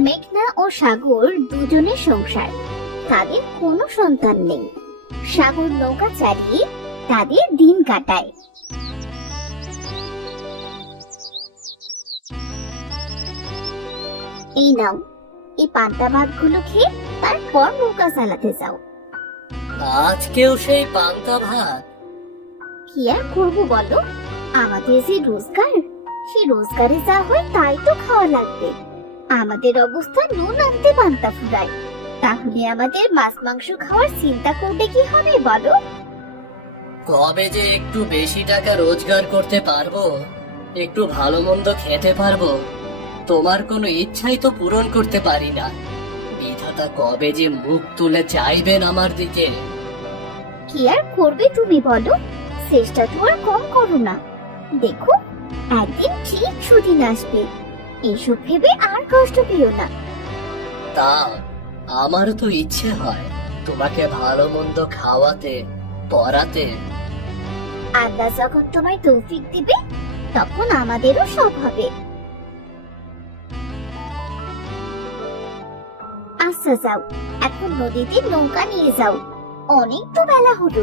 মেঘনা ও সাগর দুজনের সংসার, তাদের কোনো সন্তান নেই। সাগর নৌকা চালিয়ে তাদের দিন কাটায়। এই নাও, এই পান্তা ভাতগুলো খেয়ে তারপর নৌকা চালাতে যাও। আজকেও সেই পান্তা ভাত? কি আর করবো বলো, আমাদের যে রোজগার, সে রোজগারে যা হয় তাই তো খাওয়া লাগবে। আমাদের অবস্থা নুন আনতে পান্তা ফুরায়, তাহলে আমাদের মাছ মাংস খাওয়ার চিন্তা করলে কি হবে বলো? কবে যে একটু বেশি টাকা রোজগার করতে পারবো, একটু ভালো মন্দ খেতে পারবো, তোমার কোনো ইচ্ছাই তো পূরণ করতে পারি না। বিধাতা কবে যে মুখ তুলে চাইবেন আমার দিকে। কি আর করবে তুমি বলো, চেষ্টা তো আর কম করো না। দেখো, একদিন ঠিক সুদিন আসবে, এইসব ভেবে আর কষ্ট পেও না। তা আমারও তো ইচ্ছে হয় তোমাকে ভালো মন্দ খাওয়াতে, পড়াতে। আল্লাহ যখন তোমায় তৌফিক দিবে, তখন আমাদেরও সব হবে। আচ্ছা যাও, এখন নদীতে নৌকা নিয়ে যাও, অনেক তো বেলা হলো।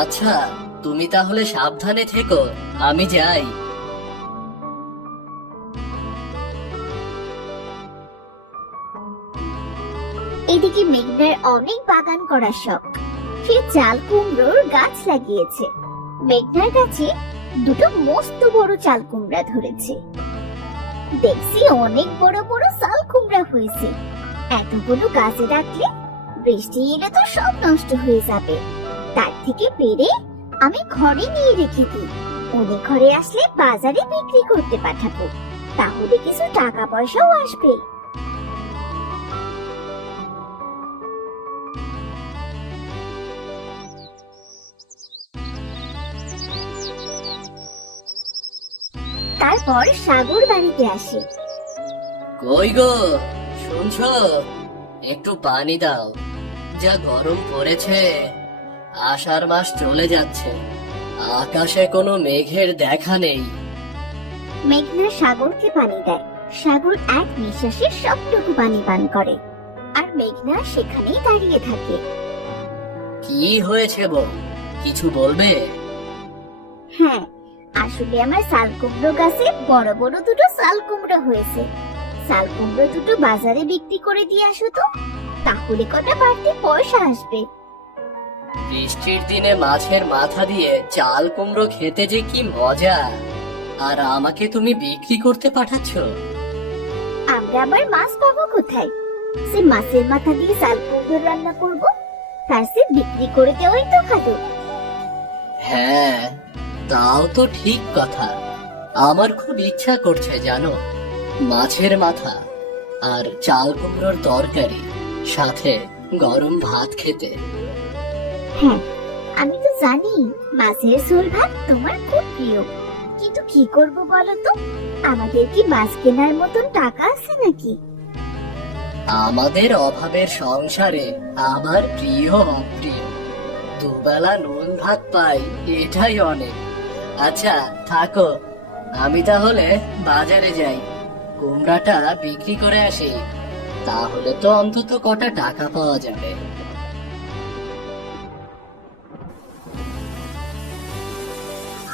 আচ্ছা, তুমি তাহলে সাবধানে থেকো, আমি যাই। এদিকে মেঘনার অনেক বাগান করার শখ, সে চাল কুমড়োর গাছ লাগিয়েছে। মেঘনার গাছে দুটো মস্ত বড় চাল কুমড়া ধরেছে। দেখছি অনেক বড় বড় চাল কুমড়া হয়েছে। এতগুলো গাছে রাখলে বৃষ্টি এলে তো সব নষ্ট হয়ে যাবে। তার থেকে পেরে আমি ঘরে নিয়ে রেখে দিই, উনি ঘরে আসলে বাজারে বিক্রি করতে পাঠাবো, তাহলে কিছু টাকা পয়সাও আসবে। তারপর সাগর বাড়িতে আসে। কই গো, শুনছো? একটু পানি দাও, যা গরম পড়েছে। আষাঢ় মাস চলে যাচ্ছে, আকাশে কোনো মেঘের দেখা নেই। মেঘনা সাগরকে পানি দেয়। সাগর এক নিঃশ্বাসে সবটুকু পানি পান করে, আর মেঘনা সেখানেই দাঁড়িয়ে থাকে। কি হয়েছে বউ, কিছু বলবে? হ্যাঁ, আসলে আমার চাল কুমড়ো গাছে বড় বড় দুটো চাল কুমড়ো হয়েছে। চাল কুমড়ো দুটো বাজারে বিক্রি করে দিয়ে আসো তো, তাহলে কটা বাড়তি পয়সা আসবে। বৃষ্টির দিনে মাছের মাথা দিয়ে চাল কুমড়ো খেতে যে কি মজা, আর আমাকে তুমি বিক্রি করতে পাঠাচ্ছ? আমরা আবার মাছ পাবো কোথায়? সে মাছের মাথা দিয়ে চাল কুমড়ো রান্না করব, তার সে বিক্রি করে দেওয়াই তো ভালো। হ্যাঁ, তাও তো ঠিক কথা। আমার খুব ইচ্ছা করছে জানো, মাছের মাথা আর চাল কুমড়োর তরকারি, সাথে গরম ভাত খেতে। হ্যাঁ, আমি তো জানি মাছের ঝোল ভাত তোমার খুব প্রিয়, কিন্তু কি করব বলো তো, আমাদের কি মাছ কেনার মতন টাকা আছে নাকি? আমাদের অভাবের সংসারে আমার প্রিয় অপ্রিয় দুবেলা নুন ভাত পাই, এটাই অনেক। আচ্ছা থাকো, আমি তাহলে বাজারে যাই, কুমড়াটা বিক্রি করে আসি, তাহলে তো অন্তত কটা টাকা পাওয়া যাবে।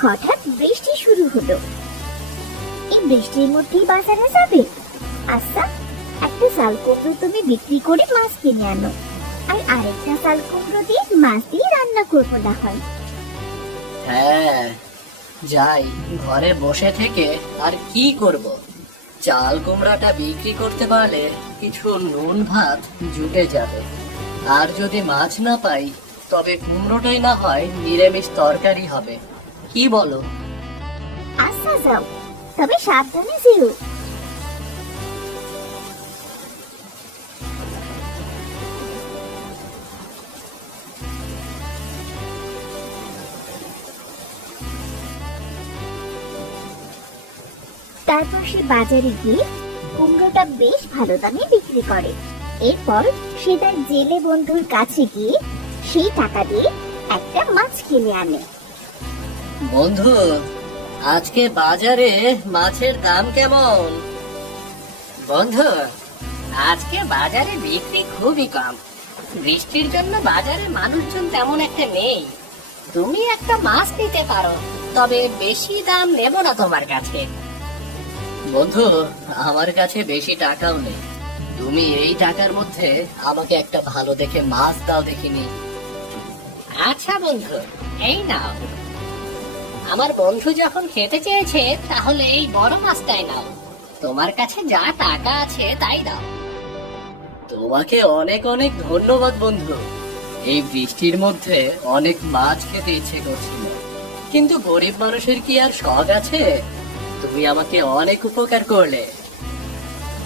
হঠাৎ বৃষ্টি শুরু হলো। এই বৃষ্টির মধ্যেই বাজারে যাবে? আচ্ছা, একটা চাল কুমড়ো তুমি বিক্রি করে মাছ কিনে আনো, আর আরেকটা চাল কুমড়ো দিয়ে মাছ দিয়ে রান্না করবো না হয়। হ্যাঁ যাই, ঘরে বসে থেকে আর কি করব? চাল কুমড়াটা বিক্রি করতে পারলে কিছু নুন ভাত জুটে যাবে, আর যদি মাছ না পাই তবে কুমড়োটাই না হয় নিরামিষ তরকারি হবে, কি বলো? আচ্ছা যাও, তবে সাবধানে যেও। তারপর সে বাজারে গিয়ে কুমড়োটা বেশ ভালো দামে বিক্রি করে। এরপর সে তার জেলে বন্ধুর কাছে গিয়ে সেই টাকা দিয়ে একটা মাছ কিনে আনে। বন্ধু, আজকে বাজারে মাছের দাম কেমন? বন্ধু, আজকে বাজারে বিক্রি খুবই কম। বৃষ্টির জন্য বাজারে মানুষজন তেমন একটা নেই। তুমি একটা মাছ নিতে পারো, তবে বেশি দাম নেব না তোমার কাছে। বন্ধু, আমার কাছে বেশি টাকাও নেই। তুমি এই টাকার মধ্যে আমাকে একটা ভালো দেখে মাছ দাও দেখিনি। আচ্ছা বন্ধু, এই নাও। আমার বন্ধু যখন খেতে চেয়েছে, তাহলে এই বড় মাছটাই নাও। তোমার কাছে যা টাকা আছে তাই দাও। তোমাকে অনেক অনেক ধন্যবাদ বন্ধু। এই বৃষ্টির মধ্যে অনেক মাছ খেতে ইচ্ছে করছিল, কিন্তু গরিব মানুষের কি আর শখ আছে? তুমি আমাকে অনেক উপকার করলে।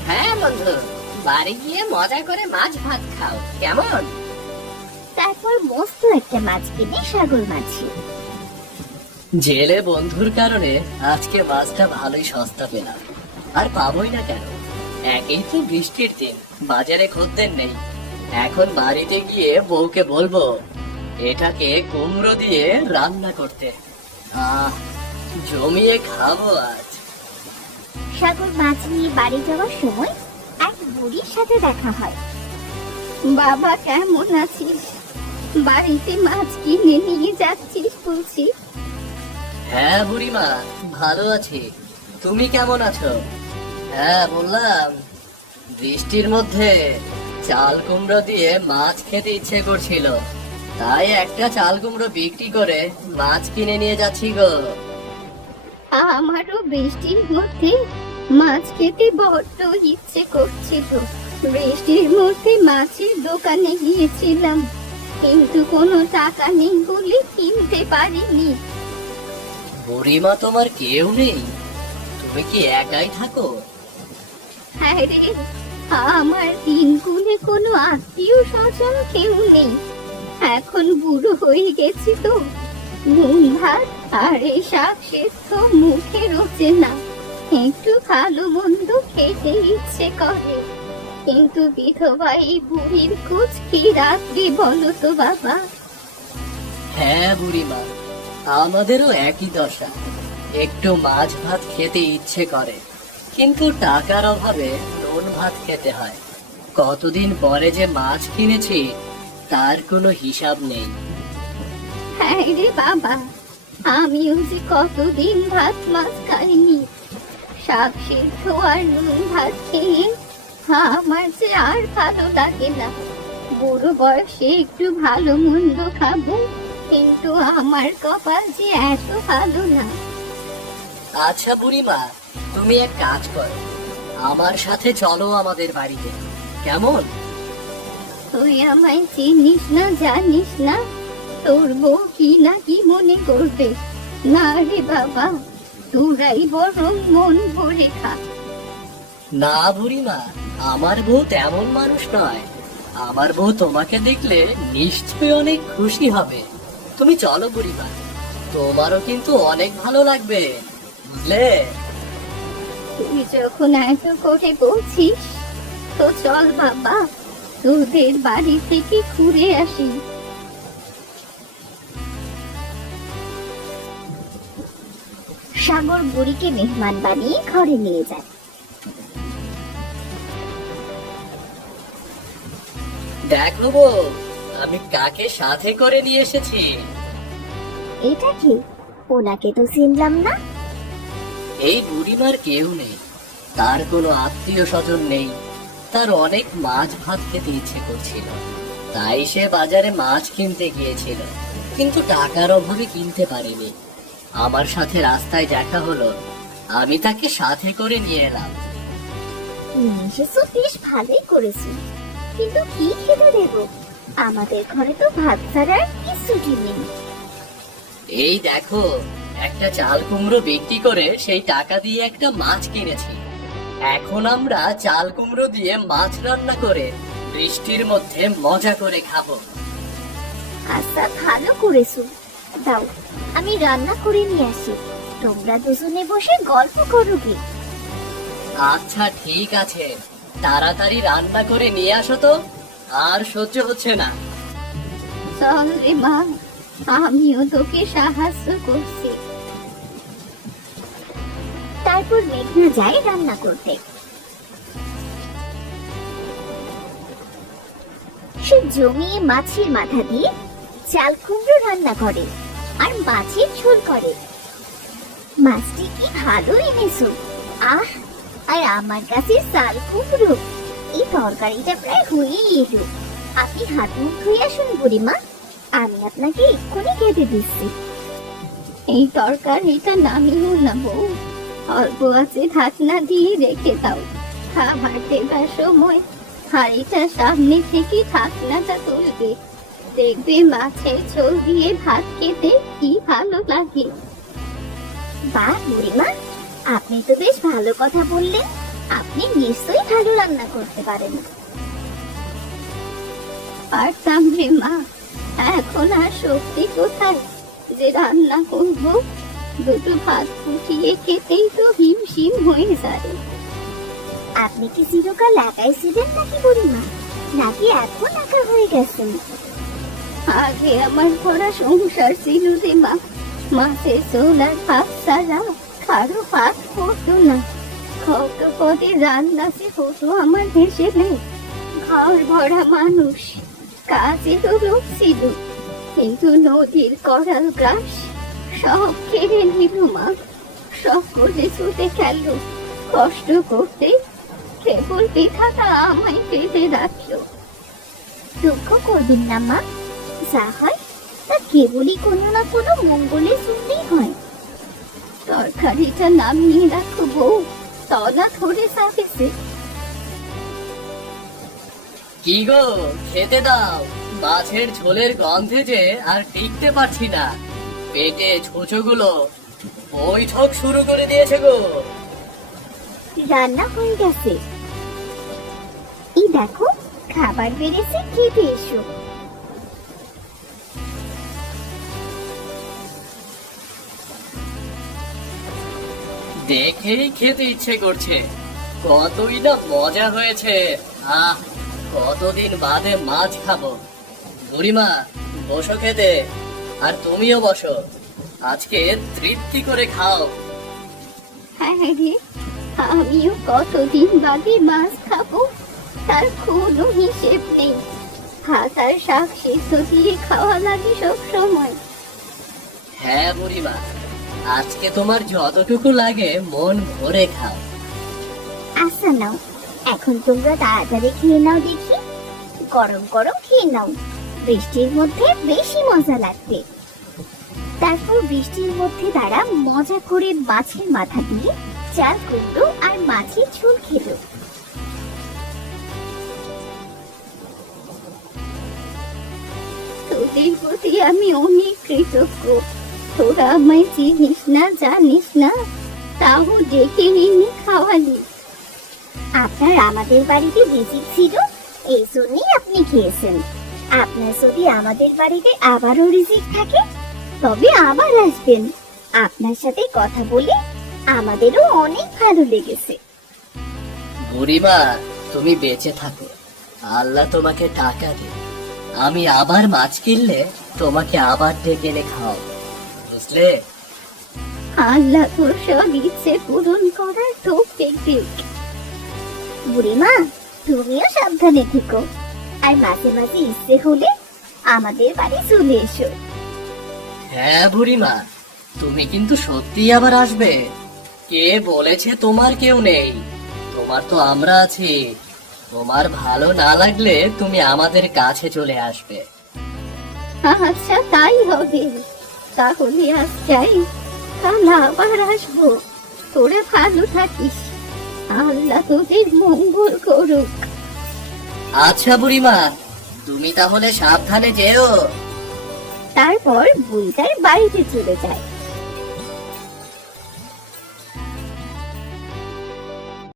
হ্যাঁ বন্ধু, বাড়ি গিয়ে মজা করে মাছ ভাত খাও, কেমন? তারপর মস্ত একটা মাছ কিনে সাগর মাছি। জেলে বন্ধুর কারণে আজকে মাছটা ভালোই সস্তা পেলাম। আর পাবোই না কেন? একেই তো বৃষ্টির দিন, বাজারে খদ্দের নেই। এখন বাড়িতে গিয়ে বউকে বলবো এটাকে কুমড়ো দিয়ে রান্না করতে। আহ, জমিয়ে খাবো আজ। সাগর মাছ নিয়ে বাড়ি যাওয়ার সময় এক বুড়ির সাথে দেখা হয়। বাবা, কেমন আছিস? বাড়িতে মাছ কিনে নিয়ে যাচ্ছিস বলছি। হ্যাঁ বুড়িমা, ভালো আছি। তুমি কেমন আছো? হ্যাঁ বললাম, বৃষ্টির মধ্যে চাল কুমড়ো দিয়ে মাছ খেতে ইচ্ছে করছিল, তাই একটা চাল কুমড়ো বিক্রি করে মাছ কিনে নিয়ে যাচ্ছি গো। আমারও বৃষ্টির মধ্যে মাছ খেতে বড্ড ইচ্ছে করছিল। বৃষ্টির মধ্যে মাছের দোকানে গিয়েছিলাম, কিন্তু কোনো টাকা নেই বলে কিনতে পারিনি। বুড়িমা, তোমার কেউ নেই? তুমি কি একাই থাকো? হ্যাঁ রে, আমার দিনগুলো কোনো আত্মীয় স্বজন কেউ নেই। এখন বুড়ো হয়ে গেছি তো, নুন ভাত আর এই শাক সেদ্ধ মুখে রোচে না। একটু ভালো মন্দ খেতে ইচ্ছে করে, কিন্তু বিধবা এই বুড়ির খোঁজ কি রাখবে বলো তো বাবা? হ্যাঁ বুড়িমা, আমাদেরও একই দশা। একটু মাছ ভাত খেতে ইচ্ছে করে, কিন্তু টাকার অভাবে নুন ভাত খেতে হয়। কতদিন পরে যে মাছ কিনেছি তার কোনো হিসাব নেই। হ্যাঁ রে বাবা, আমিও যে কতদিন ভাত মাছ খাইনি। শাক সিদ্ধ আর নুন ভাত খেয়ে আমার যে আর ভালো লাগে না। বুড়ো বয়সে একটু ভালো মন্দ খাবো, কিন্তু আমার কপাল যে এত ভালো না। আচ্ছা বুড়িমা, তুমি এক কাজ করো, আমার সাথে চলো আমাদের বাড়িতে, কেমন? তুই আমায় চিনিস না, জানিস না, তোর বউ কি না কি মনে করবে। না রে বাবা, তোরাই বরং মন ভরে খা। না বুড়িমা, আমার বউ তেমন মানুষ নয়। আমার বউ তোমাকে দেখলে নিশ্চয়ই অনেক খুশি হবে। তুমি চলো বুড়িমা, তোমারও কিন্তু অনেক ভালো লাগবে, বুঝলে? তুই যখন এত করে বলছিস, তো চল বাবা, তোদের বাড়ি থেকে ঘুরে আসি। সাগর বুড়িকে মেহমান বানিয়ে ঘরে নিয়ে যায়। দেখো বউ, আমি কাকে সাথে করে নিয়ে এসেছি। এটা কি? ওনাকে তো চিনলাম না। এই বুড়িমার কেউ নেই, তার কোনো আত্মীয় স্বজন নেই। তার অনেক মাছ ভাত খেতে ইচ্ছে করছিল, তাই সে বাজারে মাছ কিনতে গিয়েছিল, কিন্তু টাকার অভাবে কিনতে পারেনি। আমার সাথে রাস্তায় দেখা হলো, আমি তাকে সাথে করে নিয়ে এলাম। নিয়ে এসেছো, বেশ ভালোই করেছি, কিন্তু কি খেতে দেব? আমাদের ঘরে তো ভাত ছাড়া আর কিছুটি নেই। এই দেখো, একটা চাল কুমড়ো বিক্রি করে সেই টাকা দিয়ে একটা মাছ কিনেছি। এখন আমরা চাল কুমড়ো দিয়ে মাছ রান্না করে বৃষ্টির মধ্যে মজা করে খাবো। আচ্ছা, ভালো করেছো। দাও, আমি রান্না করে নিয়ে আসি, তোমরা দুজনে বসে গল্প করো গে। আচ্ছা ঠিক আছে, তাড়াতাড়ি রান্না করে নিয়ে আসো তো, আর সহ্য হচ্ছে না। চল রে মা, আমিও তোকে সাহায্য করছি। তারপর মেঘনা যায় রান্না করতে। সে জমিয়ে মাছের মাথা দিয়ে চাল কুমড়ো রান্না করে আর মাছের ঝোল করে। মাছটি কি ভালো এনেছো! আহ, আর আমার কাছে চাল কুমড়ো! এই তরকারিটা প্রায় হয়েই এলো। আপনি হাত মুখ ধুয়ে আসুন বুড়িমা, আমি আপনাকে এক্ষুনি খেতে দিচ্ছি। এই তরকারিটা নামিও না বউ, অল্প আছে ঢাকনা দিয়ে রেখে দাও। খাবার দেবার সময় হাঁড়িটা সামনে থেকে ঢাকনাটা তুলবে, দেখবে মাছের ঝোল দিয়ে ভাত খেতে কি ভালো লাগে। বাহ বুড়িমা, আপনি তো বেশ ভালো কথা বললেন। আপনি নিশ্চয়ই ভালো রান্না করতে পারেন। পারতাম রে মা, এখন আর শক্তি কোথায় যে রান্না করব? দুটো ভাত ফুটিয়ে খেতেই তো হিমশিম হয়ে যায়। আপনি কি চিরকাল একাই ছিলেন নাকি বুড়িমা, নাকি এখন একা হয়ে গেছেন? আগে আমার ভরা সংসার ছিল রে মা, মাছের ঝোল আর ভাত ছাড়া কারো ভাত হতো না। কত পদে রান্না সে হতো আমার ভেসে নেই। ঘর ভরা মানুষ, কাজেরও লোক ছিল, কিন্তু নদীর করাল গ্রাস সব কেড়ে নিল মা। সকলে ছুটে গেল, কষ্ট করতে কেবল পিঠাটা আমায় পেতে রাখলো। দুঃখ করবেন না মা, যা হয় তা কেবলই কোনো না কোনো মঙ্গলের জন্যই হয়। তরকারিটা নামিয়ে রাখো বউ, তলা ধরে যাবে। কি গো, খেতে দাও। মাছের ঝোলের গন্ধে যে আর টিকতে পারছি না। পেটে ছোচগুলো বৈঠক শুরু করে দিয়েছে গো। রান্না হয়ে গেছে, এই দেখো খাবার বেড়েছে, খেতে এসো। দেখেই খেতে ইচ্ছে করছে। কতই না মজা হয়েছে। আহ, কতদিন বাদে মাছ খাবো। বুড়িমা, বসো খেতে। আর তুমিও বসো, আজকে তৃপ্তি করে খাও। হ্যাঁ রে, আমিও কতদিন বাদে মাছ খাবো, তার কোনো হিসেব নেই। ভাত আর শাক সিদ্ধ দিয়ে খাওয়া লাগে সব সময়। হ্যাঁ বুড়িমা, আজকে তোমার যতটুকু লাগে মন ভরে খাও। আচ্ছা নাও, এখন তোমরা তাড়াতাড়ি খেয়ে নাও দেখি। গরম গরম খেয়ে নাও, বৃষ্টির মধ্যে বেশি মজা লাগবে। তারপর বৃষ্টির মধ্যে তারা মজা করে মাছের মাথা দিয়ে চাল কুমড়ো আর মাছের ঝোল খেলো। তোদের প্রতি আমি অনেক কৃতজ্ঞ। তোরা আমায় চিনিস না, জানিস না, তাও ডেকে নিয়ে খাওয়ালি। আপনার আমাদের বাড়িতে ভিজিট ছিল, এই জন্যই আপনি খেয়েছেন। আপনার যদি আমাদের বাড়িতে আবারও রিজিক থাকে তবে আবার আসবেন। আপনার সাথে কথা বলে আমাদেরও অনেক ভালো লেগেছে। বুড়িমা, তুমি বেঁচে থাকো, আল্লাহ তোমাকে টাকা দেবে। আমি আবার মাছ কিনলে তোমাকে আবার ডেকে এনে খাও, বুঝলে? আল্লাহ তোর সব ইচ্ছে পূরণ করার তৌফিক দিক। বুড়িমা, তুমিও সাবধানে থেকো, আর মাঝে মাঝে ইচ্ছে হলে আমাদের বাড়ি চলে এসো। হ্যাঁ বুড়িমা, তুমি কিন্তু সত্যিই আবার আসবে। কে বলেছে তোমার কেউ নেই? তোমার তো আমরা আছি। তোমার ভালো না লাগলে তুমি আমাদের কাছে চলে আসবে। আচ্ছা তাই হবে, তাহলে আজ যাই, কাল আবার আসবো। তোরা ভালো থাকিস, আল্লাহ তোদের মঙ্গল করুক। আচ্ছা বুড়িমা, তুমি তাহলে সাবধানে যেও। তারপর বুড়ি তার বাড়িতে চলে যায়।